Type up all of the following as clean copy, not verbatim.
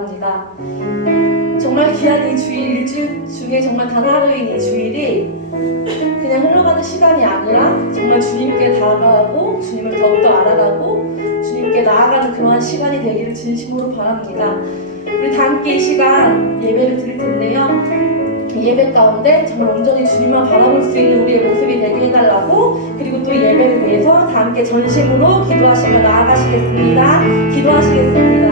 바랍니다. 정말 귀한 이 주일, 일주일 중에 정말 단 하루인 이 주일이 그냥 흘러가는 시간이 아니라 정말 주님께 다가가고 주님을 더욱더 알아가고 주님께 나아가는 그러한 시간이 되기를 진심으로 바랍니다. 우리 다 함께 이 시간 예배를 드릴 텐데요. 이 예배 가운데 정말 온전히 주님만 바라볼 수 있는 우리의 모습이 되게 해달라고, 그리고 또 예배를 위해서 다 함께 전심으로 기도하시며 나아가시겠습니다. 기도하시겠습니다.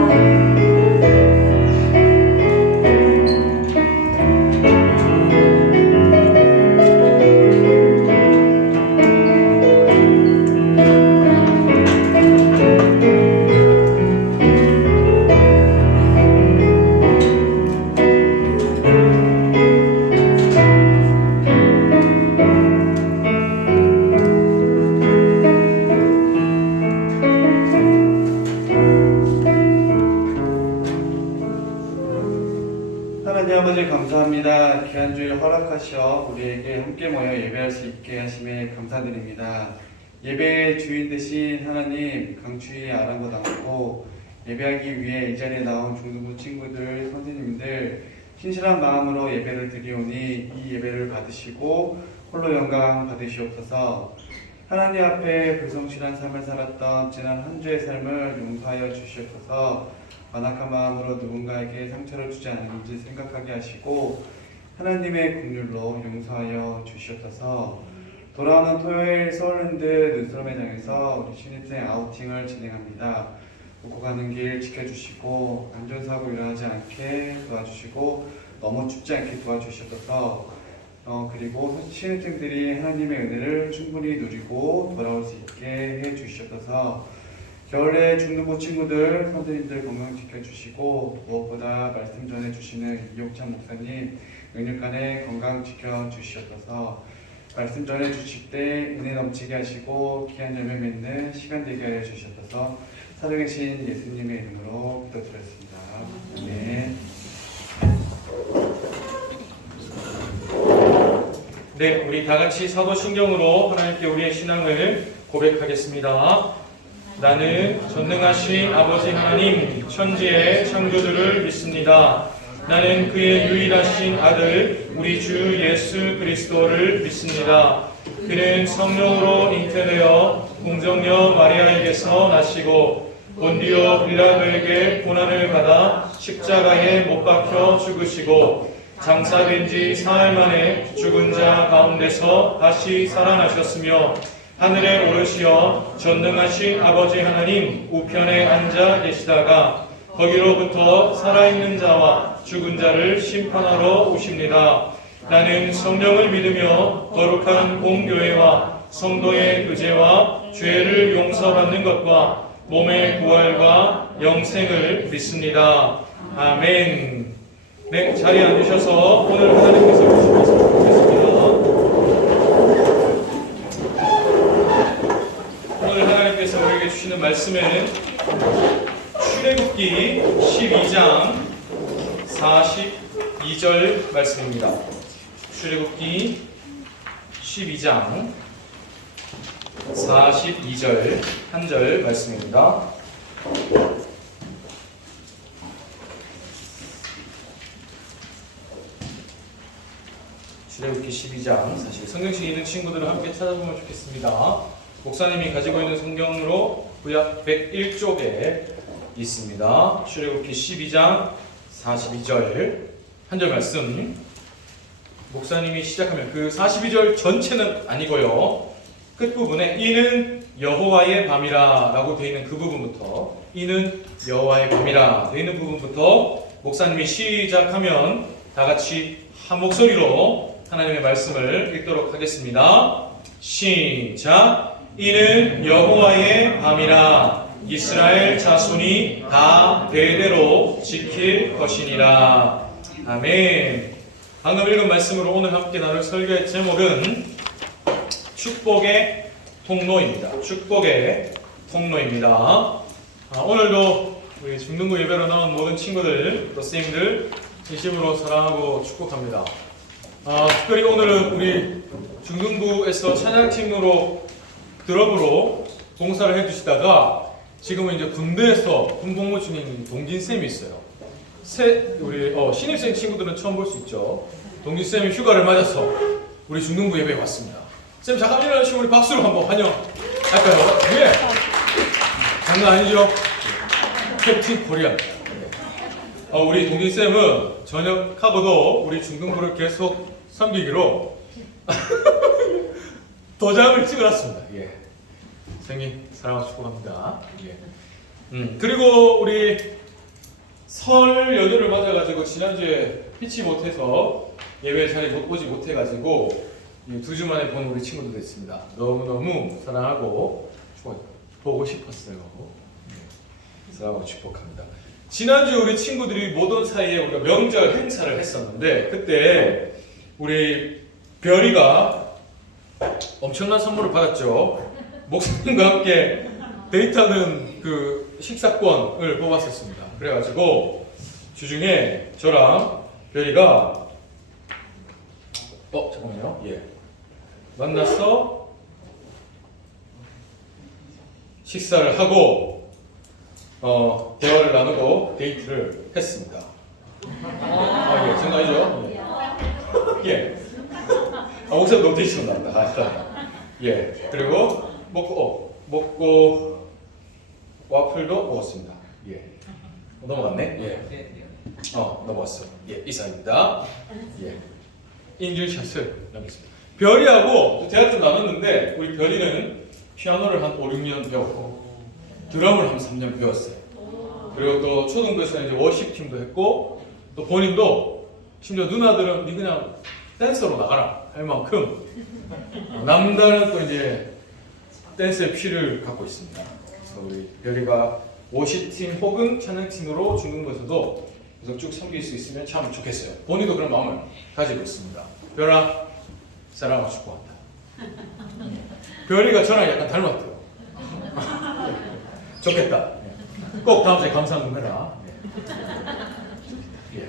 감사합니다. 귀한 주일 허락하시어 우리에게 함께 모여 예배할 수 있게 하심에 감사드립니다. 예배의 주인 되신 하나님, 강추위 아랑곳 않고 예배하기 위해 이 자리에 나온 중등부 친구들, 선생님들 신실한 마음으로 예배를 드리오니 이 예배를 받으시고 홀로 영광 받으시옵소서. 하나님 앞에 불성실한 삶을 살았던 지난 한 주의 삶을 용서하여 주시옵소서. 완악한 마음으로 누군가에게 상처를 주지 않았는지 생각하게 하시고 하나님의 긍휼로 용서하여 주시옵소서. 돌아오는 토요일 서울랜드 눈썰매장에서 우리 신입생 아우팅을 진행합니다. 오고 가는 길 지켜주시고 안전사고 일어나지 않게 도와주시고 너무 춥지 않게 도와주시옵소서. 그리고 신입생들이 하나님의 은혜를 충분히 누리고 돌아올 수 있게 해주시옵소서. 겨울에 중등부 친구들, 선생님들 건강 지켜주시고 무엇보다 말씀 전해주시는 이옥찬 목사님 영육간에 건강 지켜주시옵소서. 말씀 전해주실 때 은혜 넘치게 하시고 귀한 열매 맺는 시간 되게 하여 주시옵소서. 살아계신 예수님의 이름으로 기도드렸습니다. 아멘. 네, 우리 다 같이 사도신경으로 하나님께 우리의 신앙을 고백하겠습니다. 나는 전능하신 아버지 하나님 천지의 창조주를 믿습니다. 나는 그의 유일하신 아들 우리 주 예수 그리스도를 믿습니다. 그는 성령으로 잉태되어 공정녀 마리아에게서 나시고 본디오 빌라도에게 고난을 받아 십자가에 못 박혀 죽으시고 장사된 지 사흘 만에 죽은 자 가운데서 다시 살아나셨으며 하늘에 오르시어 전능하신 아버지 하나님 우편에 앉아 계시다가 거기로부터 살아있는 자와 죽은 자를 심판하러 오십니다. 나는 성령을 믿으며 거룩한 공교회와 성도의 교제와 죄를 용서받는 것과 몸의 부활과 영생을 믿습니다. 아멘. 네, 자리에 앉으셔서 오늘 하나님께서 주신 말씀을 보겠습니다. 우리에게 주시는 말씀은 출애굽기 12장 42절 말씀입니다. 출애굽기 12장 42절 한 절 말씀입니다. 출애굽기 12장 사실 성경책 있는 친구들은 함께 찾아보면 좋겠습니다. 목사님이 가지고 있는 성경으로 구약 101쪽에 있습니다. 출애굽기 12장 42절 한 절 말씀. 목사님이 시작하면 그 42절 전체는 아니고요. 끝부분에 이는 여호와의 밤이라 라고 되어 있는 그 부분부터, 이는 여호와의 밤이라 되어 있는 부분부터 목사님이 시작하면 다같이 한 목소리로 하나님의 말씀을 읽도록 하겠습니다. 시작. 이는 여호와의 밤이라 이스라엘 자손이 다 대대로 지킬 것이니라. 아멘. 방금 읽은 말씀으로 오늘 함께 나눌 설교의 제목은 축복의 통로입니다. 축복의 통로입니다. 오늘도 우리 중등부 예배로 나온 모든 친구들, 또 선생님들 진심으로 사랑하고 축복합니다. 특별히 오늘은 우리 중등부에서 찬양팀으로 드럼으로 봉사를 해주시다가 지금은 이제 군대에서 군복무 중인 동진쌤이 있어요. 우리 신입생 친구들은 처음 볼 수 있죠. 동기쌤이 휴가를 맞아서 우리 중등부 예배에 왔습니다. 쌤 잠깐 일어나시고 우리 박수로 한번 환영할까요? 예. 장난 아니죠? 캡틴 코리아. 우리 동기쌤은 전역하고도 우리 중등부를 계속 섬기기로 도장을 찍어놨습니다. 예. 선생님 사랑하고 축복합니다. 예. 그리고 우리 설 연휴를 맞아가지고 지난주에 피치 못해서 예배 자리 오지 못해가지고 2주 만에 본 우리 친구들도 있습니다. 너무너무 사랑하고 보고 싶었어요. 네. 사랑하고 축복합니다. 지난주 우리 친구들이 못 온 사이에 우리가 명절 행사를 했었는데 그때 우리 별이가 엄청난 선물을 받았죠. 목사님과 함께 데이트하는 그 식사권을 뽑았었습니다. 그래가지고 주중에 저랑 별이가 잠깐만요. 예. 만나서 식사를 하고 대화를 나누고 데이트를 했습니다. 예, 장난 아니죠? 예. 목사님 너무 데이트 나왔다. 예. 그리고 먹고 와플도 먹었습니다. 예. 넘어갔네? 예. 넘어갔어. 예, 이상입니다. 예. 인증샷을 남겼습니다. 별이하고 대화 좀 나눴는데 우리 별이는 피아노를 한 5, 6년 배웠고 드럼을 한 3년 배웠어요. 그리고 또 초등부에서는 이제 워십팀도 했고 또 본인도 심지어 누나들은 니 그냥 댄서로 나가라 할 만큼 남다른 또 이제 댄스의 피를 갖고 있습니다. 그래서 우리 별이가 워십팀 혹은 찬양팀으로 중등부에서도 계속 쭉 섬길 수 있으면 참 좋겠어요. 본인도 그런 마음을 가지고 있습니다. 별아, 사랑하고 축복한다. 별이가 저랑 약간 닮았대요. 좋겠다. 꼭 다음 주에 감사 좀 해라. 예.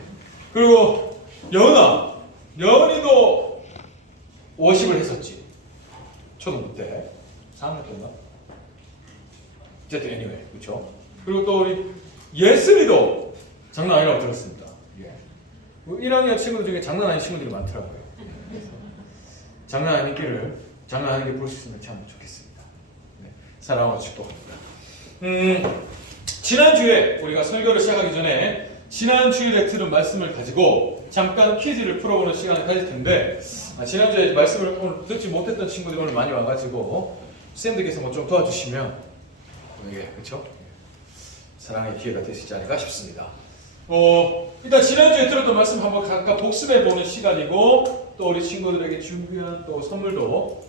그리고 여은이도 워십을 했었지. 초등부 때 4학년 때인가? 어쨌든 anyway, 그렇죠. 그리고 또 우리 예슬이도 장난 아니라고 들었습니다. 예. 1학년 친구들 중에 장난 아닌 친구들이 많더라고요. 장난 아닌 길을 장난 아니게 볼 수 있으면 참 좋겠습니다. 네. 사랑하고 축복합니다. 지난주에 우리가 설교를 시작하기 전에 지난 주일에 들은 말씀을 가지고 잠깐 퀴즈를 풀어보는 시간을 가질 텐데 지난주에 말씀을 오늘 듣지 못했던 친구들이 오늘 많이 와가지고 쌤들께서 뭐 좀 도와주시면 그렇죠? 사랑의 기회가 되시지 않을까 싶습니다. 일단 지난주에 들었던 말씀 한번 잠깐 복습해 보는 시간이고 또 우리 친구들에게 준비한 또 선물도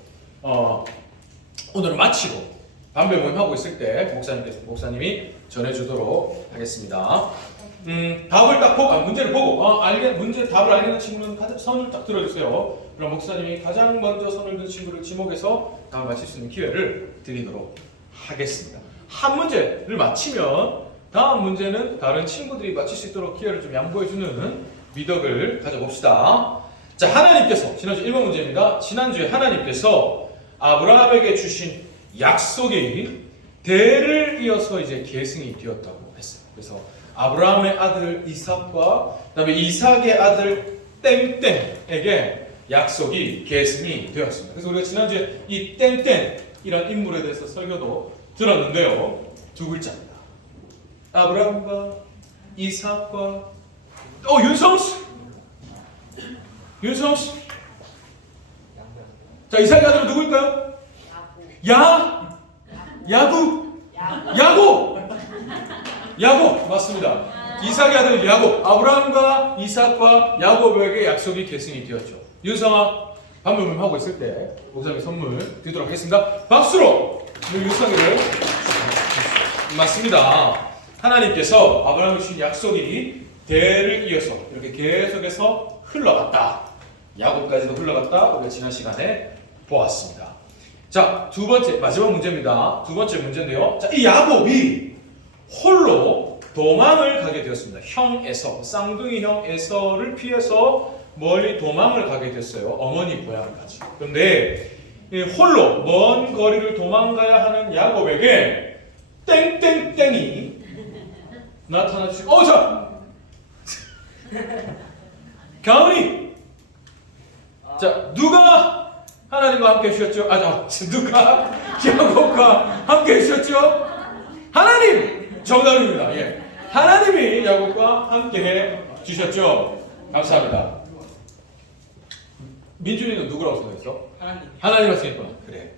오늘 마치고 담배 모임하고 있을 때 목사님이 전해주도록 하겠습니다. 답을 딱 보고 문제를 보고 문제 답을 알겠는 친구는 손을 딱 들어주세요. 그럼 목사님이 가장 먼저 손을 든 친구를 지목해서 답을 맞힐 수 있는 기회를 드리도록 하겠습니다. 한 문제를 맞히면 다음 문제는 다른 친구들이 맞힐 수 있도록 기회를 좀 양보해주는 미덕을 가져봅시다. 자, 하나님께서 지난주 1번 문제입니다. 지난주에 하나님께서 아브라함에게 주신 약속이 대를 이어서 이제 계승이 되었다고 했어요. 그래서 아브라함의 아들 이삭과 그다음에 이삭의 아들 땡땡에게 약속이 계승이 되었습니다. 그래서 우리가 지난주에 이 땡땡이란 인물에 대해서 설교도 들었는데요. 두 글자입니다. 아브라함과 이삭과 윤성수 자, 이삭의 아들은 누구일까요? 야곱 맞습니다. 이삭의 아들 야곱, 아브라함과 이삭과 야곱에게 약속이 계승이 되었죠. 윤성아 반문을 하고 있을 때 목사님의 선물 드리도록 하겠습니다. 박수로 윤성이를 맞습니다. 하나님께서 아브라함에게 주신 약속이 대를 이어서 이렇게 계속해서 흘러갔다. 야곱까지도 흘러갔다. 우리가 지난 시간에 보았습니다. 자, 두 번째 마지막 문제입니다. 두 번째 문제인데요. 자, 이 야곱이 홀로 도망을 가게 되었습니다. 형 에서, 쌍둥이 형 에서를 피해서 멀리 도망을 가게 됐어요. 어머니 고향까지. 그런데 홀로 먼 거리를 도망가야 하는 야곱에게 땡땡땡이 나타났지. 자! 가은이. 자, 누가 하나님과 함께 해주셨죠? 누가 야곱과 함께 해주셨죠? 하나님! 정답입니다. 예. 하나님이 야곱과 함께 해주셨죠? 감사합니다. 민준이는 누구라고 생각했어? 하나님이라고 생각했구나. 그래.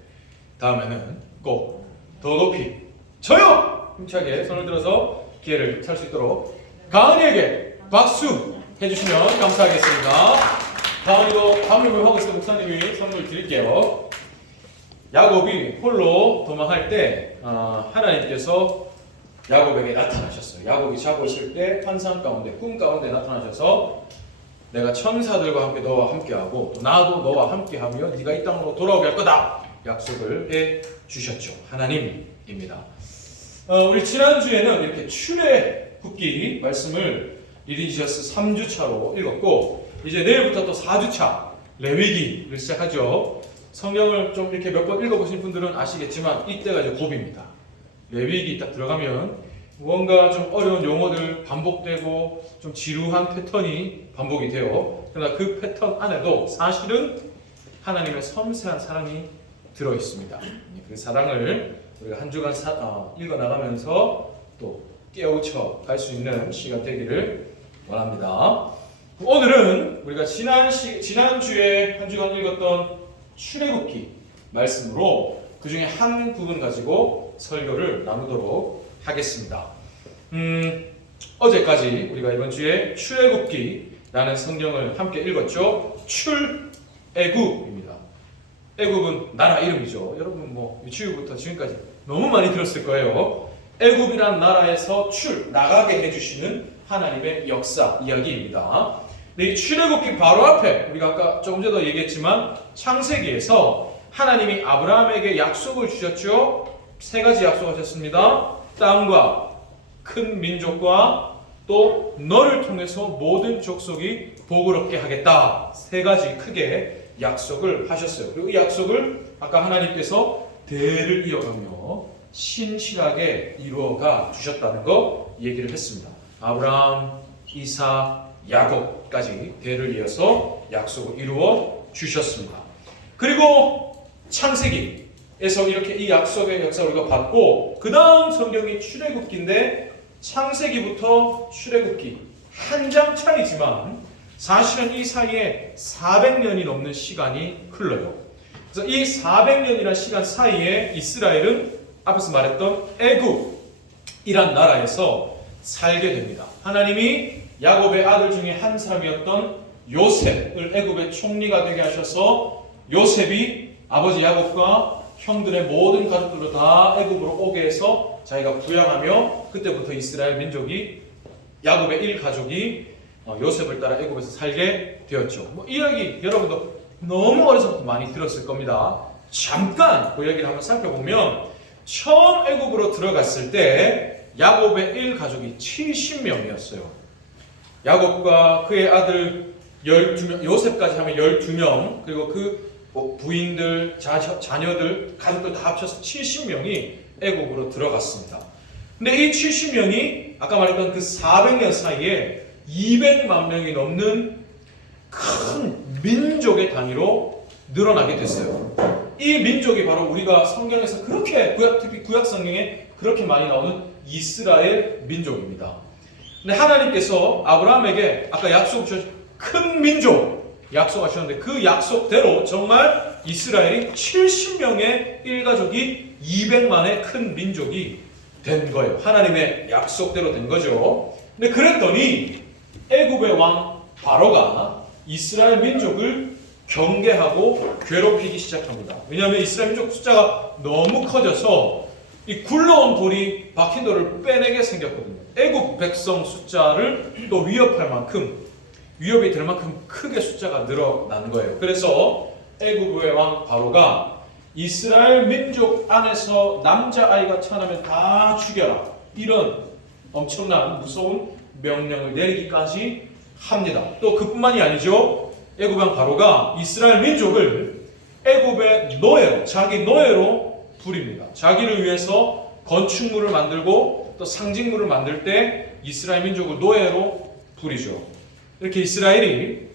다음에는 꼭 더 높이 저요! 힘차게 손을 들어서 기회를 찰 수 있도록 가은이에게 박수 해주시면 감사하겠습니다. 가은이도 담임을 하고 있을 목사님이 선물 드릴게요. 야곱이 홀로 도망할 때 하나님께서 야곱에게 나타나셨어요. 야곱이 자고 있을 때 환상 가운데 꿈 가운데 나타나셔서 내가 천사들과 함께 너와 함께하고 또 나도 너와 함께하며 네가 이 땅으로 돌아오게 할 거다 약속을 해 주셨죠. 하나님입니다. 우리 지난주에는 이렇게 출애굽기 말씀을 리디지어스 3주차로 읽었고 이제 내일부터 또 4주차 레위기를 시작하죠. 성경을 좀 이렇게 몇 번 읽어보신 분들은 아시겠지만 이때가 이제 고비입니다. 레위기 딱 들어가면 뭔가 좀 어려운 용어들 반복되고 좀 지루한 패턴이 반복이 돼요. 그러나 그 패턴 안에도 사실은 하나님의 섬세한 사랑이 들어있습니다. 그 사랑을 우리가 한 주간 읽어나가면서 또 깨우쳐 갈 수 있는 시간 되기를 원합니다. 오늘은 우리가 지난주에 한 주간 읽었던 출애굽기 말씀으로 그 중에 한 부분 가지고 설교를 나누도록 하겠습니다. 어제까지 우리가 이번 주에 출애굽기라는 성경을 함께 읽었죠. 출애굽입니다. 애굽은 나라 이름이죠. 여러분 뭐 유치부부터 지금까지 너무 많이 들었을 거예요. 애굽이란 나라에서 나가게 해주시는 하나님의 역사 이야기입니다. 근데 이 출애굽기 바로 앞에 우리가 아까 조금 전에 얘기했지만 창세기에서 하나님이 아브라함에게 약속을 주셨죠. 3가지 약속하셨습니다. 땅과 큰 민족과 또 너를 통해서 모든 족속이 복을 얻게 하겠다. 3가지 크게 약속을 하셨어요. 그리고 이 약속을 아까 하나님께서 대를 이어가며 신실하게 이루어가 주셨다는 거 얘기를 했습니다. 아브라함, 이삭, 야곱까지 대를 이어서 약속을 이루어 주셨습니다. 그리고 창세기에서 이렇게 이 약속의 역사를 우리가 받고 그 다음 성경이 출애굽기인데 창세기부터 출애굽기 한 장 차이지만 사실은 이 사이에 400년이 넘는 시간이 흘러요. 그래서 이 400년이라는 시간 사이에 이스라엘은 앞에서 말했던 애굽이란 나라에서 살게 됩니다. 하나님이 야곱의 아들 중에 한 사람이었던 요셉을 애굽의 총리가 되게 하셔서 요셉이 아버지 야곱과 형들의 모든 가족들을 다 애굽으로 오게 해서 자기가 부양하며 그때부터 이스라엘 민족이 야곱의 1가족이 요셉을 따라 애굽에서 살게 되었죠. 뭐 이야기 여러분도 너무 어려서부터 많이 들었을 겁니다. 잠깐 그 이야기를 한번 살펴보면 처음 애굽으로 들어갔을 때 야곱의 1가족이 70명이었어요. 야곱과 그의 아들 12명, 요셉까지 하면 12명, 그리고 그 부인들, 자녀들, 가족들 다 합쳐서 70명이 애굽으로 들어갔습니다. 근데 이 70명이 아까 말했던 그 400년 사이에 200만 명이 넘는 큰 민족의 단위로 늘어나게 됐어요. 이 민족이 바로 우리가 성경에서 그렇게 특히 구약 성경에 그렇게 많이 나오는 이스라엘 민족입니다. 근데 하나님께서 아브라함에게 아까 약속 주신 큰 민족 약속하셨는데 그 약속대로 정말 이스라엘이 70명의 1가족이 200만의 큰 민족이 된 거예요. 하나님의 약속대로 된 거죠. 근데 그랬더니 애굽의 왕 바로가 이스라엘 민족을 경계하고 괴롭히기 시작합니다. 왜냐하면 이스라엘 민족 숫자가 너무 커져서 이 굴러온 돌이 박힌 돌을 빼내게 생겼거든요. 애굽 백성 숫자를 또 위협할 만큼 위협이 될 만큼 크게 숫자가 늘어난 거예요. 그래서 애굽의 왕 바로가 이스라엘 민족 안에서 남자아이가 태어나면 다 죽여라. 이런 엄청난 무서운 명령을 내리기까지 합니다. 또 그뿐만이 아니죠. 애굽 왕 바로가 이스라엘 민족을 애굽의 노예로, 자기 노예로 부립니다. 자기를 위해서 건축물을 만들고 또 상징물을 만들 때 이스라엘 민족을 노예로 부리죠. 이렇게 이스라엘이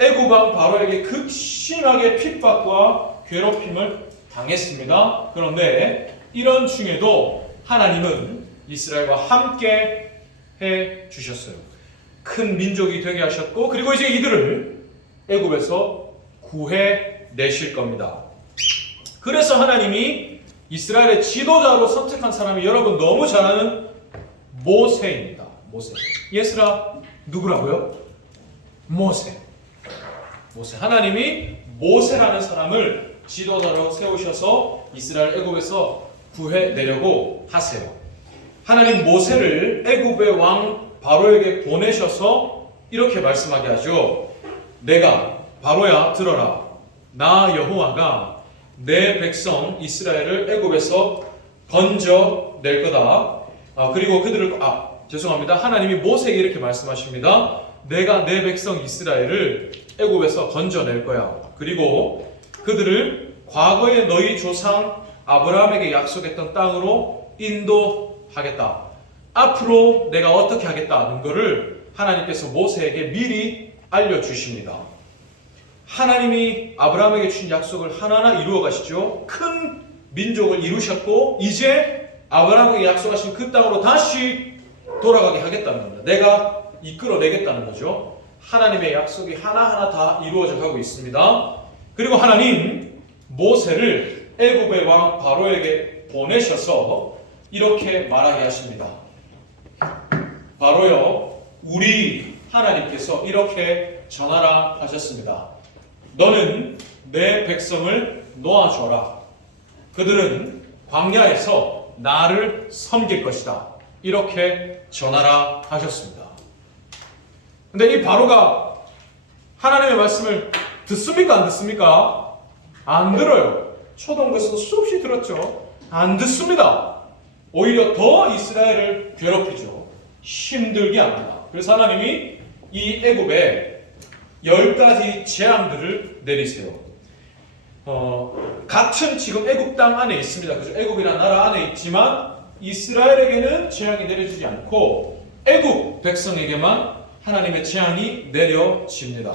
애굽 왕 바로에게 극심하게 핍박과 괴롭힘을 당했습니다. 그런데 이런 중에도 하나님은 이스라엘과 함께 해 주셨어요. 큰 민족이 되게 하셨고, 그리고 이제 이들을 애굽에서 구해 내실 겁니다. 그래서 하나님이 이스라엘의 지도자로 선택한 사람이 여러분 너무 잘 아는 모세입니다. 모세. 예스라 누구라고요? 모세. 하나님이 모세라는 사람을 지도자로 세우셔서 이스라엘 애굽에서 구해내려고 하세요. 하나님 모세를 애굽의 왕 바로에게 보내셔서 이렇게 말씀하게 하죠. 내가 바로야 들어라. 나 여호와가 내 백성 이스라엘을 애굽에서 건져낼 거다. 그리고 그들을 죄송합니다. 하나님이 모세에게 이렇게 말씀하십니다. 내가 내 백성 이스라엘을 애굽에서 건져낼 거야. 그리고 그들을 과거에 너희 조상 아브라함에게 약속했던 땅으로 인도하겠다. 앞으로 내가 어떻게 하겠다는 것을 하나님께서 모세에게 미리 알려주십니다. 하나님이 아브라함에게 주신 약속을 하나하나 이루어 가시죠. 큰 민족을 이루셨고 이제 아브라함에게 약속하신 그 땅으로 다시 돌아가게 하겠다는 겁니다. 내가 이끌어내겠다는 거죠. 하나님의 약속이 하나하나 다 이루어져 가고 있습니다. 그리고 하나님 모세를 애굽의 왕 바로에게 보내셔서 이렇게 말하게 하십니다. 바로여, 우리 하나님께서 이렇게 전하라 하셨습니다. 너는 내 백성을 놓아줘라. 그들은 광야에서 나를 섬길 것이다. 이렇게 전하라 하셨습니다. 근데 이 바로가 하나님의 말씀을 듣습니까? 안 듣습니까? 안 들어요. 초등부에서도 수없이 들었죠. 안 듣습니다. 오히려 더 이스라엘을 괴롭히죠. 힘들게 합니다. 그래서 하나님이 이 애굽에 10가지 재앙들을 내리세요. 같은 지금 애굽 땅 안에 있습니다. 그죠? 애굽이라는 나라 안에 있지만 이스라엘에게는 재앙이 내려지지 않고 애굽 백성에게만 하나님의 재앙이 내려집니다.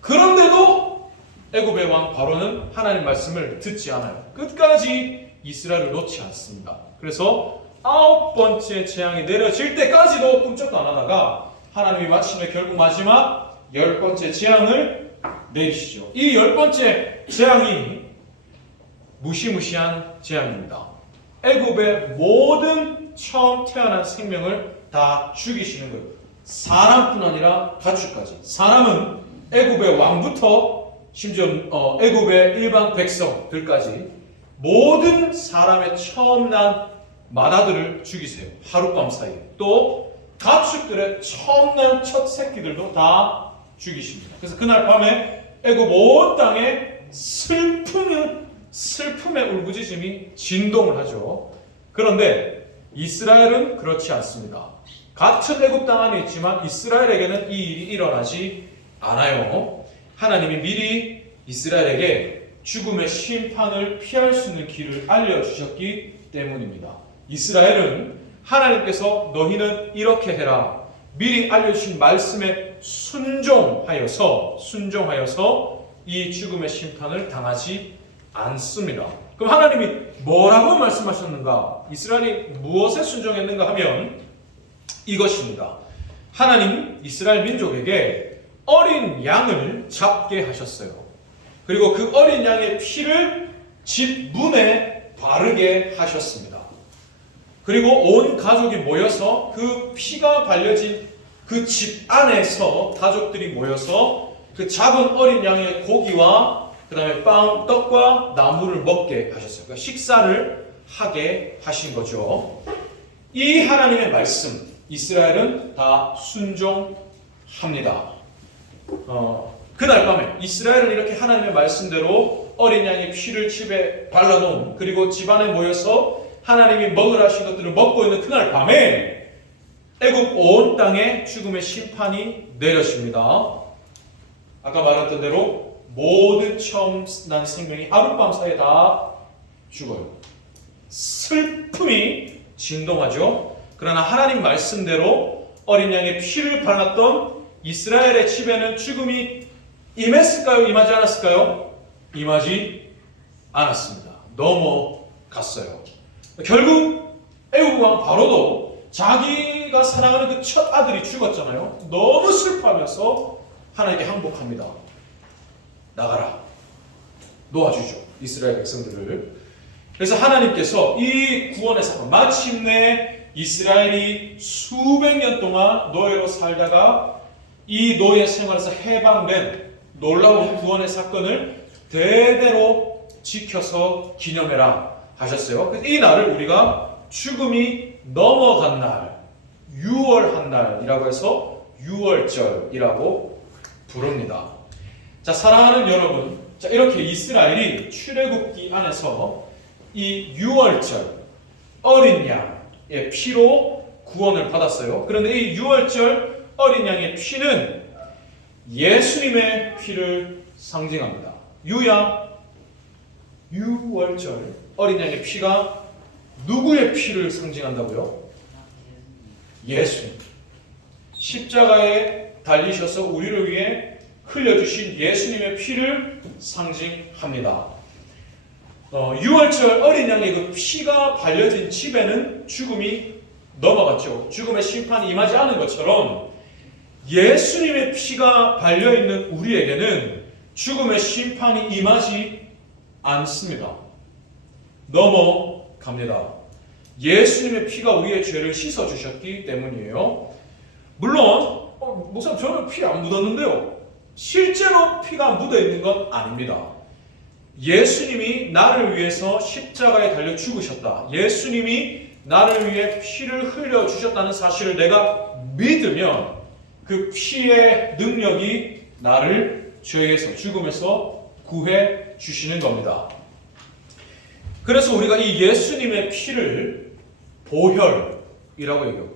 그런데도 애굽의 왕 바로는 하나님 말씀을 듣지 않아요. 끝까지 이스라엘을 놓지 않습니다. 그래서 9번째 재앙이 내려질 때까지도 꿈쩍도 안 하다가 하나님이 마침내 결국 마지막 10번째 재앙을 내리시죠. 이 10번째 재앙이 무시무시한 재앙입니다. 애굽의 모든 처음 태어난 생명을 다 죽이시는 거예요. 사람뿐 아니라 가축까지. 사람은 애굽의 왕부터 심지어 애굽의 일반 백성들까지 모든 사람의 처음 난 마다들을 죽이세요. 하룻밤 사이에. 또 가축들의 처음 난 첫 새끼들도 다 죽이십니다. 그래서 그날 밤에 애굽 온 땅에 슬픔의 울부짖음이 진동을 하죠. 그런데 이스라엘은 그렇지 않습니다. 같은 애굽 땅 안에 있지만 이스라엘에게는 이 일이 일어나지 않아요. 하나님이 미리 이스라엘에게 죽음의 심판을 피할 수 있는 길을 알려주셨기 때문입니다. 이스라엘은 하나님께서 너희는 이렇게 해라 미리 알려주신 말씀에 순종하여서 이 죽음의 심판을 당하지 않습니다. 그럼 하나님이 뭐라고 말씀하셨는가? 이스라엘이 무엇에 순종했는가 하면 이것입니다. 하나님 이스라엘 민족에게 어린 양을 잡게 하셨어요. 그리고 그 어린 양의 피를 집 문에 바르게 하셨습니다. 그리고 온 가족이 모여서 그 피가 발려진 그 집 안에서 가족들이 모여서 그 잡은 어린 양의 고기와 그 다음에 빵, 떡과 나물을 먹게 하셨어요. 그러니까 식사를 하게 하신 거죠. 이 하나님의 말씀 이스라엘은 다 순종합니다. 그날 밤에 이스라엘은 이렇게 하나님의 말씀대로 어린 양의 피를 집에 발라놓은 그리고 집안에 모여서 하나님이 먹으라 하신 것들을 먹고 있는 그날 밤에 애굽 온 땅에 죽음의 심판이 내려집니다. 아까 말했던 대로 모든 처음 난 생명이 하룻밤 사이에 다 죽어요. 슬픔이 진동하죠. 그러나 하나님 말씀대로 어린 양의 피를 발랐던 이스라엘의 집에는 죽음이 임했을까요? 임하지 않았을까요? 임하지 않았습니다. 넘어갔어요. 결국 애굽 왕 바로도 자기가 사랑하는 그 첫 아들이 죽었잖아요. 너무 슬퍼하면서 하나님께 항복합니다. 나가라. 놓아주죠. 이스라엘 백성들을. 그래서 하나님께서 이 구원의 사건, 마침내 이스라엘이 수백 년 동안 노예로 살다가 이 노예 생활에서 해방된 놀라운 구원의 사건을 대대로 지켜서 기념해라 하셨어요. 그래서 이 날을 우리가 죽음이 넘어간 날, 유월한 날이라고 해서 유월절이라고 부릅니다. 자, 사랑하는 여러분, 자, 이렇게 이스라엘이 출애굽기 안에서 이 유월절, 어린 양의 피로 구원을 받았어요. 그런데 이 유월절 어린 양의 피는 예수님의 피를 상징합니다. 유월절 어린 양의 피가 누구의 피를 상징한다고요? 예수님. 십자가에 달리셔서 우리를 위해 흘려주신 예수님의 피를 상징합니다. 유월절 어린 양의 그 피가 발려진 집에는 죽음이 넘어갔죠. 죽음의 심판이 임하지 않은 것처럼 예수님의 피가 발려있는 우리에게는 죽음의 심판이 임하지 않습니다. 넘어갑니다. 예수님의 피가 우리의 죄를 씻어주셨기 때문이에요. 물론 목사님 저는 피 안 묻었는데요. 실제로 피가 묻어있는 건 아닙니다. 예수님이 나를 위해서 십자가에 달려 죽으셨다. 예수님이 나를 위해 피를 흘려주셨다는 사실을 내가 믿으면 그 피의 능력이 나를 죄에서 죽음에서 구해 주시는 겁니다. 그래서 우리가 이 예수님의 피를 보혈이라고 얘기해요.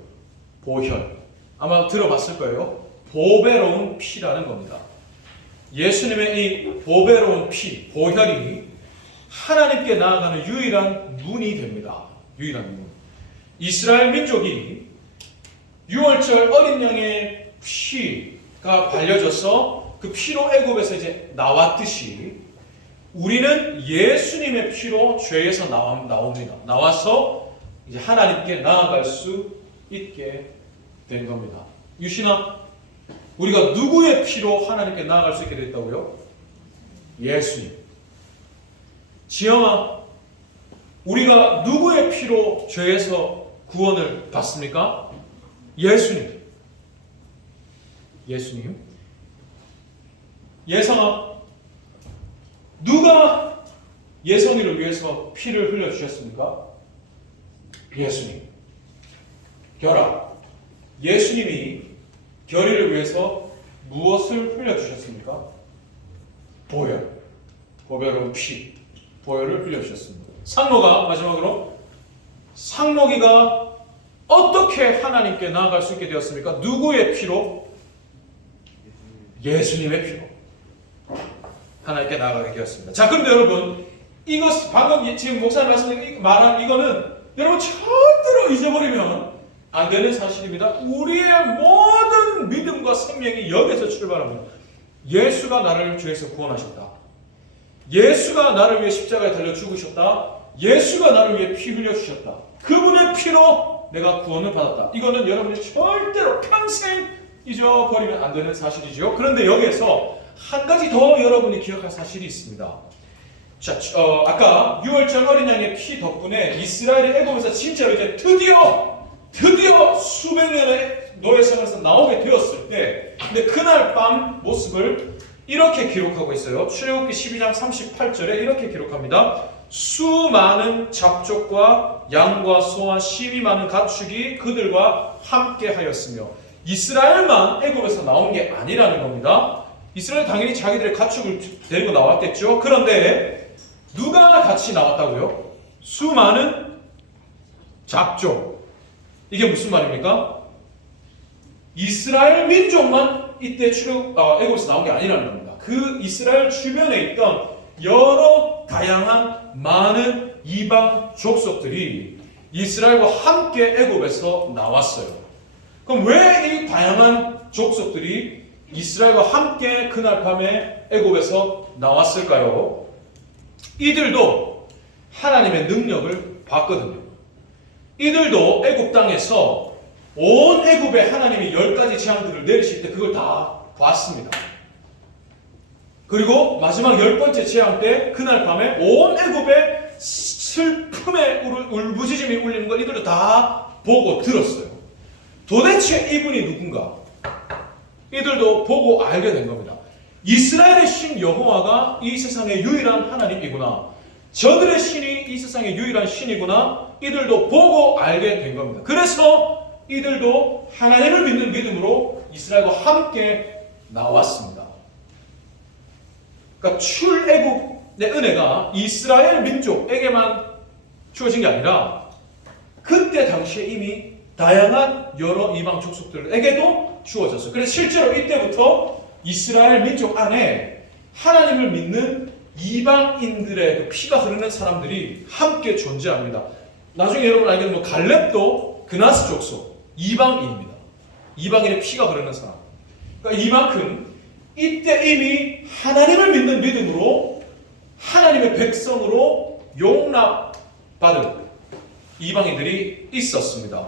보혈. 아마 들어봤을 거예요. 보배로운 피라는 겁니다. 예수님의 이 보배로운 피, 보혈이 하나님께 나아가는 유일한 문이 됩니다. 유일한 문. 이스라엘 민족이 유월절 어린 양의 피가 발려져서 그 피로 애굽에서 이제 나왔듯이 우리는 예수님의 피로 죄에서 나옵니다. 나와서 이제 하나님께 나아갈 수 있게 된 겁니다. 유신아, 우리가 누구의 피로 하나님께 나아갈 수 있게 됐다고요? 예수님. 지영아, 우리가 누구의 피로 죄에서 구원을 받습니까? 예수님. 예수님. 예성아, 누가 예성이를 위해서 피를 흘려주셨습니까? 예수님. 결아, 예수님이 결의를 위해서 무엇을 흘려주셨습니까? 보혈. 보혈은 피. 보혈을 흘려주셨습니다. 상록아, 마지막으로 상록이가 어떻게 하나님께 나아갈 수 있게 되었습니까? 누구의 피로? 예수님의 피로 하나님께 나아가게 되었습니다. 자, 그런데 여러분, 이것 방금 지금 목사님 말한 이거는 여러분 절대로 잊어버리면 안 되는 사실입니다. 우리의 모든 믿음과 생명이 여기서 출발합니다. 예수가 나를 죄에서 구원하셨다. 예수가 나를 위해 십자가에 달려 죽으셨다. 예수가 나를 위해 피 흘려주셨다. 그분의 피로 내가 구원을 받았다. 이거는 여러분이 절대로 평생 잊어버리면 안 되는 사실이죠. 그런데 여기에서 한 가지 더 여러분이 기억할 사실이 있습니다. 자, 아까 유월절 어린 양의 피 덕분에 이스라엘이 애굽에서 진짜로 이제 드디어 수백 년의 노예 생활에서 나오게 되었을 때, 근데 그날 밤 모습을 이렇게 기록하고 있어요. 출애굽기 12장 38절에 이렇게 기록합니다. 수많은 잡족과 양과 소와 심이 많은 가축이 그들과 함께 하였으며, 이스라엘만 애굽에서 나온 게 아니라는 겁니다. 이스라엘 당연히 자기들의 가축을 데리고 나왔겠죠. 그런데 누가 같이 나왔다고요? 수많은 잡족. 이게 무슨 말입니까? 이스라엘 민족만 이때 애굽에서 나온 게 아니라는 겁니다. 그 이스라엘 주변에 있던 여러 다양한 많은 이방 족속들이 이스라엘과 함께 애굽에서 나왔어요. 그럼 왜 이 다양한 족속들이 이스라엘과 함께 그날 밤에 애굽에서 나왔을까요? 이들도 하나님의 능력을 봤거든요. 이들도 애굽 땅에서 온 애굽에 하나님이 10가지 재앙들을 내리실 때 그걸 다 봤습니다. 그리고 마지막 10번째 재앙 때 그날 밤에 온 애굽에 슬픔의 울부짖음이 울리는 걸 이들도 다 보고 들었어요. 도대체 이분이 누군가? 이들도 보고 알게 된 겁니다. 이스라엘의 신 여호와가 이 세상의 유일한 하나님이구나. 저들의 신이 이 세상의 유일한 신이구나. 이들도 보고 알게 된 겁니다. 그래서 이들도 하나님을 믿는 믿음으로 이스라엘과 함께 나왔습니다. 그러니까 출애굽의 은혜가 이스라엘 민족에게만 주어진 게 아니라 그때 당시에 이미 다양한 여러 이방 족속들에게도 주어졌어요. 그래서 실제로 이때부터 이스라엘 민족 안에 하나님을 믿는 이방인들의 그 피가 흐르는 사람들이 함께 존재합니다. 나중에 여러분 알게 되면 갈렙도 그나스 족속 이방인입니다. 이방인의 피가 흐르는 사람. 그러니까 이만큼 이때 이미 하나님을 믿는 믿음으로 하나님의 백성으로 용납받은 이방인들이 있었습니다.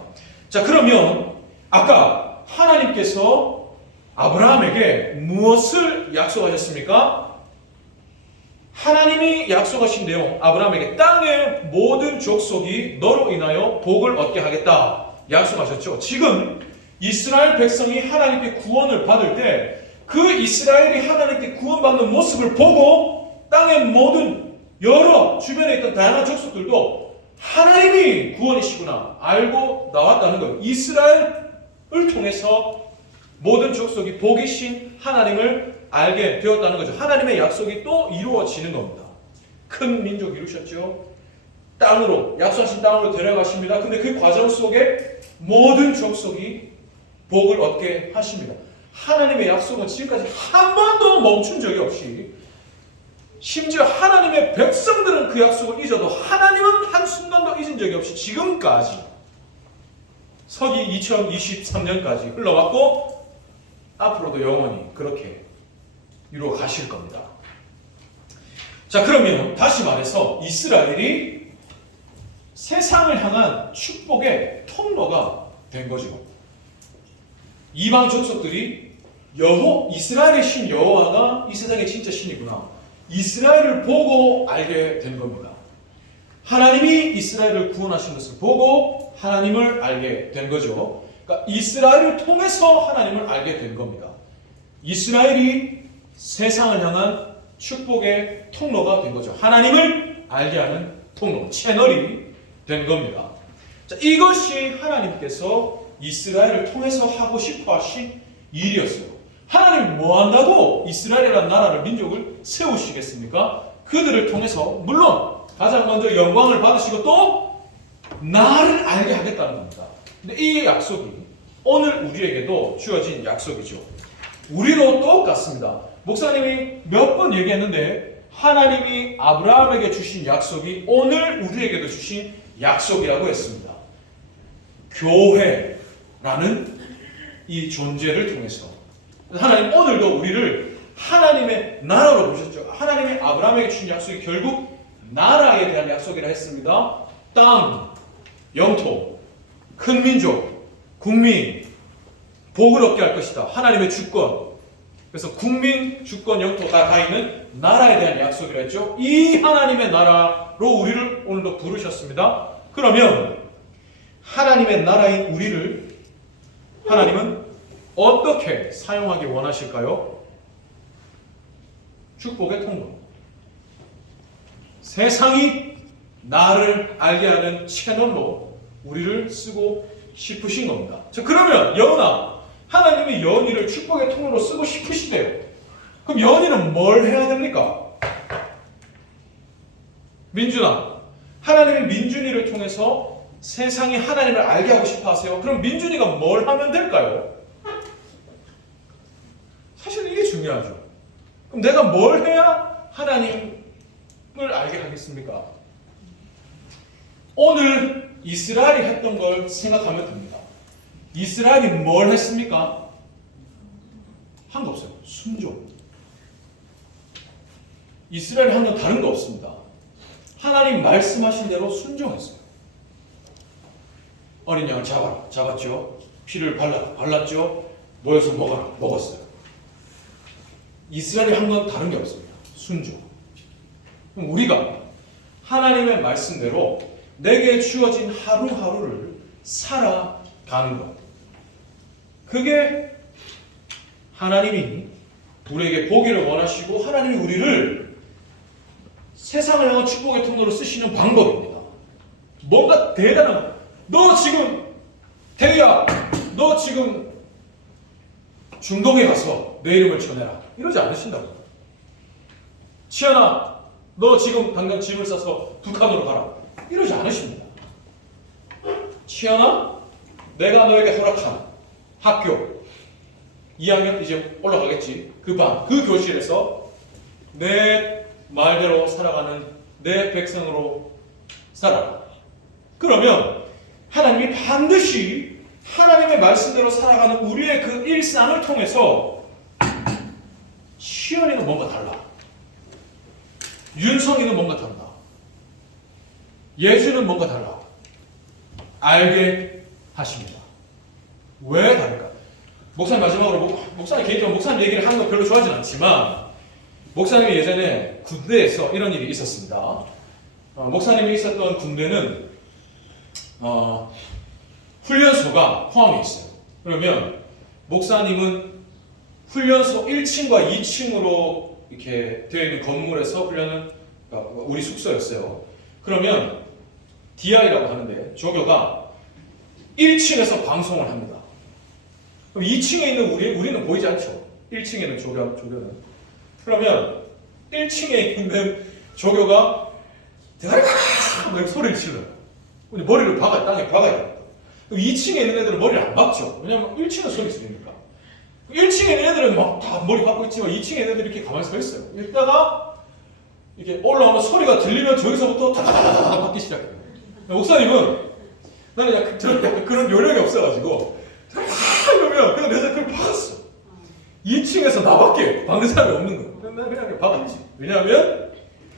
자, 그러면 아까 하나님께서 아브라함에게 무엇을 약속하셨습니까? 하나님이 약속하신 내용, 아브라함에게 땅의 모든 족속이 너로 인하여 복을 얻게 하겠다 약속하셨죠. 지금 이스라엘 백성이 하나님께 구원을 받을 때 그 이스라엘이 하나님께 구원받는 모습을 보고 땅의 모든 여러 주변에 있던 다양한 족속들도 하나님이 구원이시구나 알고 나왔다는 거예요. 이스라엘을 통해서 모든 족속이 복이신 하나님을 알게 되었다는 거죠. 하나님의 약속이 또 이루어지는 겁니다. 큰 민족 이루셨죠. 땅으로, 약속하신 땅으로 데려가십니다. 근데 그 과정 속에 모든 족속이 복을 얻게 하십니다. 하나님의 약속은 지금까지 한 번도 멈춘 적이 없이, 심지어 하나님의 백성들은 그 약속을 잊어도 하나님은 한순간도 잊은 적이 없이 지금까지 서기 2023년까지 흘러왔고 앞으로도 영원히 그렇게 이루어 가실 겁니다. 자, 그러면 다시 말해서 이스라엘이 세상을 향한 축복의 통로가 된 거죠. 이방 족속들이 이스라엘의 신 여호와가 이 세상의 진짜 신이구나, 이스라엘을 보고 알게 된 겁니다. 하나님이 이스라엘을 구원하신 것을 보고 하나님을 알게 된 거죠. 그러니까 이스라엘을 통해서 하나님을 알게 된 겁니다. 이스라엘이 세상을 향한 축복의 통로가 된 거죠. 하나님을 알게 하는 통로, 채널이 된 겁니다. 자, 이것이 하나님께서 이스라엘을 통해서 하고 싶어 하신 일이었어요. 하나님 뭐 한다고 이스라엘이라는 나라를, 민족을 세우시겠습니까? 그들을 통해서 물론 가장 먼저 영광을 받으시고 또 나를 알게 하겠다는 겁니다. 근데 이 약속이 오늘 우리에게도 주어진 약속이죠. 우리도 똑같습니다. 목사님이 몇 번 얘기했는데 하나님이 아브라함에게 주신 약속이 오늘 우리에게도 주신 약속이라고 했습니다. 교회라는 이 존재를 통해서 하나님 오늘도 우리를 하나님의 나라로 보셨죠. 하나님의 아브라함에게 주신 약속이 결국 나라에 대한 약속이라 했습니다. 땅, 영토, 큰 민족, 국민, 복을 얻게 할 것이다. 하나님의 주권. 그래서 국민, 주권, 영토가 다 있는 나라에 대한 약속이라 했죠. 이 하나님의 나라로 우리를 오늘도 부르셨습니다. 그러면 하나님의 나라인 우리를 하나님은 어떻게 사용하기 원하실까요? 축복의 통로. 세상이 나를 알게 하는 채널로 우리를 쓰고 싶으신 겁니다. 자, 그러면 여은아, 하나님이 여은이를 축복의 통로로 쓰고 싶으시대요. 그럼 여은이는 뭘 해야 됩니까? 민준아, 하나님이 민준이를 통해서 세상이 하나님을 알게 하고 싶어 하세요. 그럼 민준이가 뭘 하면 될까요? 사실 이게 중요하죠. 그럼 내가 뭘 해야 하나님을 알게 하겠습니까? 오늘 이스라엘이 했던 걸 생각하면 됩니다. 이스라엘이 뭘 했습니까? 한 거 없어요. 순종. 이스라엘이 한 건 다른 거 없습니다. 하나님 말씀하신 대로 순종했어요. 어린 양을 잡아라. 잡았죠. 피를 발랐죠. 모여서 먹어라. 먹었어요. 이스라엘이 한 건 다른 게 없습니다. 순종. 그럼 우리가 하나님의 말씀대로 내게 주어진 하루하루를 살아가는 것. 그게 하나님이 우리에게 보기를 원하시고 하나님이 우리를 세상을 향한 축복의 통로로 쓰시는 방법입니다. 뭔가 대단한 너 지금 태희야 너 지금 중동에 가서 내 이름을 전해라 이러지 않으신다고. 치안아 너 지금 당장 짐을 싸서 북한으로 가라 이러지 않으십니다. 치안아 내가 너에게 허락한 학교 2학년 이제 올라가겠지. 그 교실에서 내 말대로 살아가는 내 백성으로 살아라. 그러면 하나님이 반드시 하나님의 말씀대로 살아가는 우리의 그 일상을 통해서 시연이는 뭔가 달라. 윤성이는 뭔가 달라. 예수는 뭔가 달라. 알게 하십니다. 왜 다를까? 목사님 마지막으로 목사님 개인적으로 목사님 얘기를 하는 거 별로 좋아하진 않지만 목사님이 예전에 군대에서 이런 일이 있었습니다. 목사님이 있었던 군대는 훈련소가 포함해 있어요. 그러면 목사님은 훈련소 1층과 2층으로 이렇게 되어 있는 건물에서 훈련은 우리 숙소였어요. 그러면 DI라고 하는데 조교가 1층에서 방송을 합니다. 그럼 2층에 있는 우리는 보이지 않죠. 1층에는 조교는. 그러면 1층에 있는 조교가 대가리 막 소리를 치러요. 머리를 땅에 박아야 됩니다. 2층에 있는 애들은 머리를 안 박죠. 왜냐면 1층은 소리 들리니까. 1층에 있는 애들은 막 다 머리 박고 있지만 2층에 있는 애들이 이렇게 가만히 서 있어요. 이따가 이렇게 올라오는 소리가 들리면 저기서부터 다다다다다 박기 시작해요. 목사님은 나는 약간 그런 요령이 없어가지고 이러면 그냥 내가 그걸 박았어. 2층에서 나밖에 박는 사람이 없는 거야. 난 그냥 박았지. 왜냐하면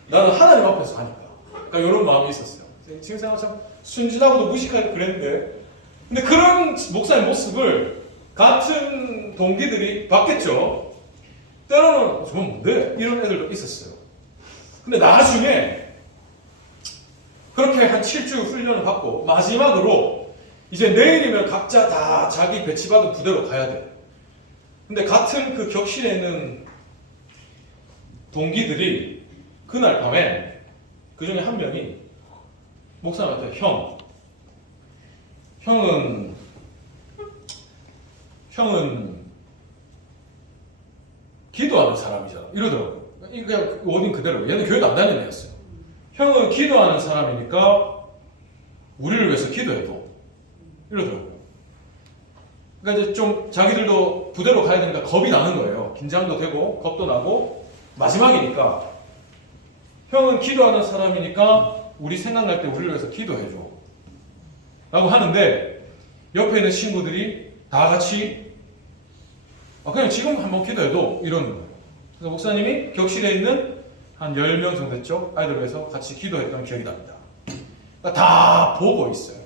나는 하나님 앞에서 하니까. 그러니까 이런 마음이 있었어요. 지금 생각하면 참 순진하고도 무식하게 그랬는데 근데 그런 목사의 모습을 같은 동기들이 봤겠죠. 때로는 저건 뭔데? 이런 애들도 있었어요. 근데 나중에 그렇게 한 7주 훈련을 받고 마지막으로 이제 내일이면 각자 다 자기 배치받은 부대로 가야 돼. 근데 같은 그 격실에 있는 동기들이 그날 밤에 그 중에 한 명이 목사님한테 형은 기도하는 사람이잖아 이러더라고요. 그냥 워딩 그대로. 얘는 교회도 안 다니는 애였어요. 형은 기도하는 사람이니까 우리를 위해서 기도해도 이러더라고요. 그러니까 이제 좀 자기들도 부대로 가야 되니까 겁이 나는 거예요. 긴장도 되고 겁도 나고 마지막이니까 형은 기도하는 사람이니까 우리 생각날 때 우리를 위해서 기도해줘 라고 하는데 옆에 있는 친구들이 다 같이 그냥 지금 한번 기도해도 이러는 거예요. 그래서 목사님이 격실에 있는 한 10명 정도 됐죠? 아이들을 위해서 같이 기도했던 기억이 납니다. 그러니까 다 보고 있어요.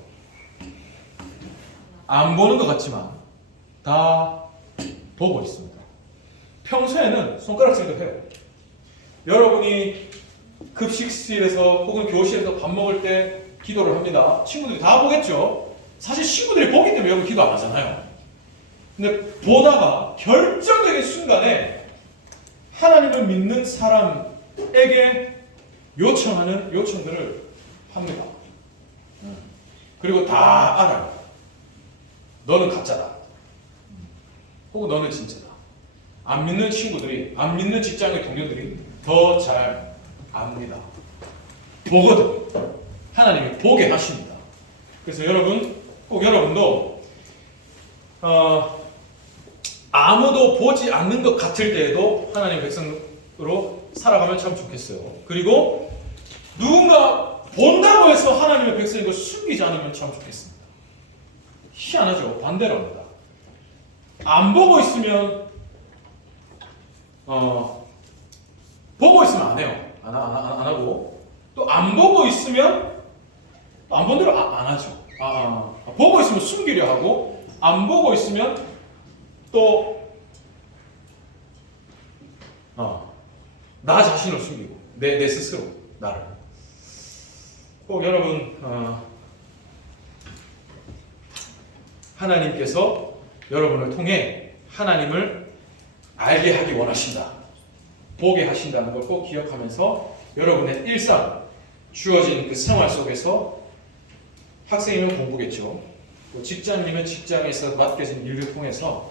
안 보는 것 같지만 다 보고 있습니다. 평소에는 손가락질도 해요. 여러분이 급식실에서 혹은 교실에서 밥 먹을 때 기도를 합니다. 친구들이 다 보겠죠? 사실 친구들이 보기 때문에 여러분 기도 안 하잖아요. 근데 보다가 결정적인 순간에 하나님을 믿는 사람에게 요청하는 요청들을 합니다. 그리고 다 알아요. 너는 가짜다. 혹은 너는 진짜다. 안 믿는 친구들이, 안 믿는 직장의 동료들이 더 잘 압니다. 보거든. 하나님이 보게 하십니다. 그래서 여러분, 꼭 여러분도 아무도 보지 않는 것 같을 때에도 하나님의 백성으로 살아가면 참 좋겠어요. 그리고 누군가 본다고 해서 하나님의 백성인 걸 숨기지 않으면 참 좋겠습니다. 희한하죠. 반대로 합니다. 안 보고 있으면 보고 있으면 안 해요. 안 하고 또 안 보고 있으면 안 본 대로 안 하죠. 보고 있으면 숨기려 하고 안 보고 있으면 또 나 자신을 숨기고 내 스스로 나를. 꼭 여러분 하나님께서 여러분을 통해 하나님을 알게 하기 원하신다. 보게 하신다는 걸 꼭 기억하면서 여러분의 일상, 주어진 그 생활 속에서 학생이면 공부겠죠. 또 직장이면 직장에서 맡겨진 일을 통해서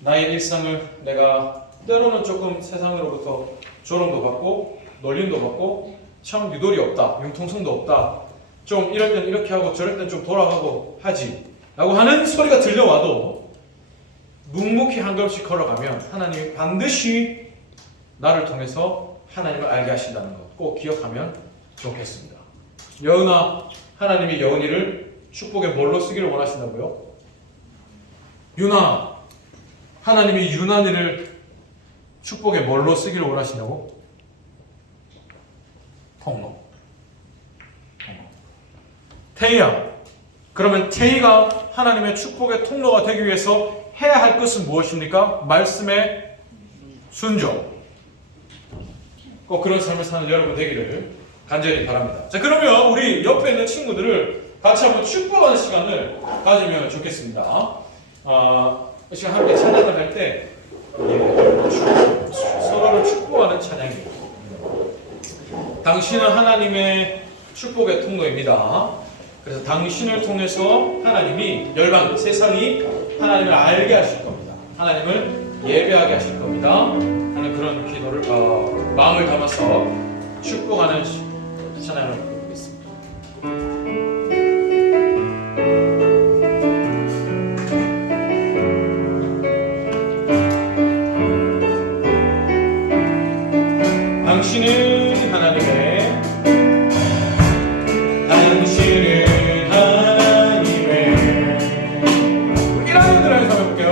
나의 일상을 내가 때로는 조금 세상으로부터 조롱도 받고 놀림도 받고 참 유도리 없다, 융통성도 없다, 좀 이럴 땐 이렇게 하고 저럴 땐 좀 돌아가고 하지 라고 하는 소리가 들려와도 묵묵히 한 걸음씩 걸어가면 하나님이 반드시 나를 통해서 하나님을 알게 하신다는 것 꼭 기억하면 좋겠습니다. 여은아, 하나님이 여은이를 축복의 뭘로 쓰기를 원하신다고요? 유나, 하나님이 유난이를 축복의 뭘로 쓰기를 원하시냐고? 통로. 태희야, 그러면 태희가 하나님의 축복의 통로가 되기 위해서 해야 할 것은 무엇입니까? 말씀의 순종. 꼭 그런 삶을 사는 여러분 되기를 간절히 바랍니다. 자, 그러면 우리 옆에 있는 친구들을 같이 한번 축복하는 시간을 가지면 좋겠습니다. 이 시간 함께 찬양을 할 때 서로를 축복하는 찬양입니다. 당신은 하나님의 축복의 통로입니다. 그래서 당신을 통해서 하나님이 열방, 세상이 하나님을 알게 하실 겁니다. 하나님을 예배하게 하실 겁니다. 하는 그런 기도를 마음을 담아서 축복하는 찬양을 부르겠습니다. 당신은 하나님의 우리 1학년들 안에서 한번 해볼게요.